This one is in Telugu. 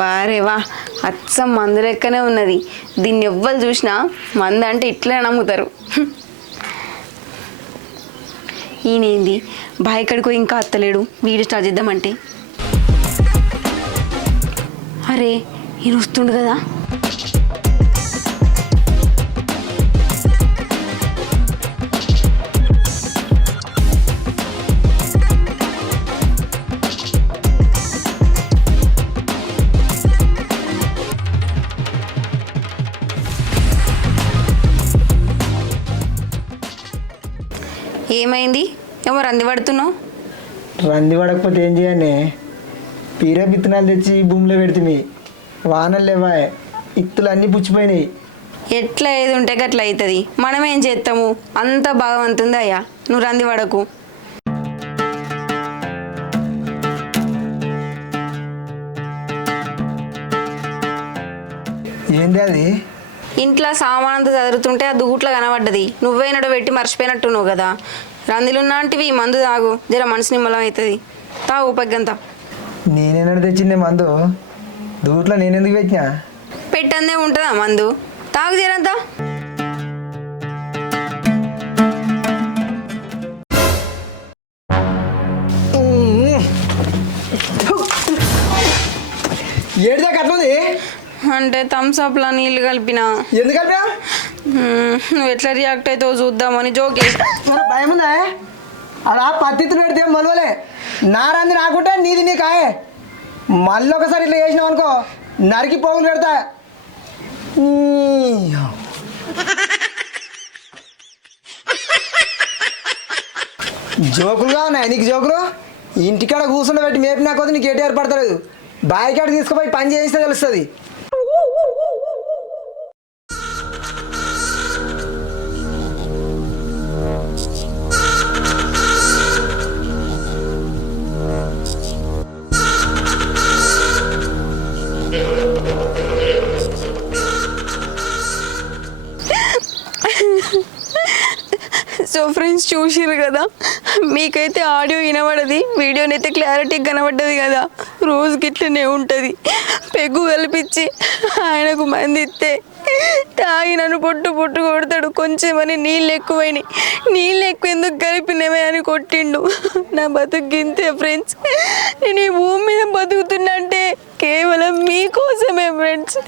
వారే వా, అచ్చం మందు లెక్కనే ఉన్నది. దీన్ని ఎవ్వరు చూసినా మందు అంటే ఇట్లే నమ్ముతారు. ఈయనేంది బాయ్ కడుకో ఇంకా అత్తలేడు, వీడియో స్టార్ట్ చేద్దామంటే. అరే ఈయన వస్తుండు కదా. ఏమైంది? ఏమో రంది పడుతున్నావు? రంది పడకపోతే ఏం చేయండి? పీరే విత్తనాలు తెచ్చి భూమిలో పెడితే వానలు లేవా, ఇత్తులు అన్నీ పుచ్చిపోయినాయి. ఎట్లా ఏది ఉంటే గట్లా అవుతుంది. మనం ఏం చేస్తాము? అంత భగవంతుంది అయ్యా, నువ్వు రంది పడకు. ఏంది అది? ఇంట్లో సామాన్ అంతా చదువుతుంటే ఆ దూట్లో కనబడ్డది. నువ్వేనడో పెట్టి మర్చిపోయినట్టున్నావు కదా. రందిలున్నాంటివి మందు తాగు, జర మనసు నిమ్మలం అవుతుంది. తాగు పగ్గంతా. నేనేనాడు తెచ్చిందే మందు? దూట్లో నేనెందుకు పెట్టినా? పెట్టందే ఉంటుందా మందు? తాగు జరంతా. ఏడిదా కట్టినది అంటే థమ్స్అప్లా నీళ్ళు కలిపినా. ఎందుకు కలిపా? నువ్వు ఎట్లా రియాక్ట్ అవుతావు చూద్దామని జోకేసి. మన భయం ఉందా? అలా పత్తిత్తులు పెడితే మలవలే, నారంది నాకుంటే నీది నీ కాయే. మళ్ళీ ఒకసారి ఇట్లా చేసినావు అనుకో, నరికి పోగులు పెడతా. జోకులుగా ఉన్నాయి నీకు జోకులు. ఇంటికాడ కూర్చుండ పెట్టి మేపినా కొద్ది నీకు ఎటు ఏర్పడతలేదు. బాయికాడ తీసుకుపోయి పని చేయిస్తే తెలుస్తుంది. సో ఫ్రెండ్స్ చూసిర్రు కదా, మీకైతే ఆడియో వినబడది, వీడియోనైతే క్లారిటీగా కనబడ్డది కదా. రోజుకి ఇట్లనే ఉంటుంది. పెగ్గు కలిపించి ఆయనకు మంది ఇస్తే తాగి నన్ను పొట్టు పొట్టు కొడతాడు. కొంచెమని నీళ్ళు ఎక్కువైనాయి, నీళ్ళు ఎక్కువ ఎందుకు కలిపినవే అని కొట్టిండు. నా బతుకు ఇంతే ఫ్రెండ్స్. నేను ఈ భూమి మీద బతుకుతున్నా అంటే కేవలం మీకోసమే ఫ్రెండ్స్.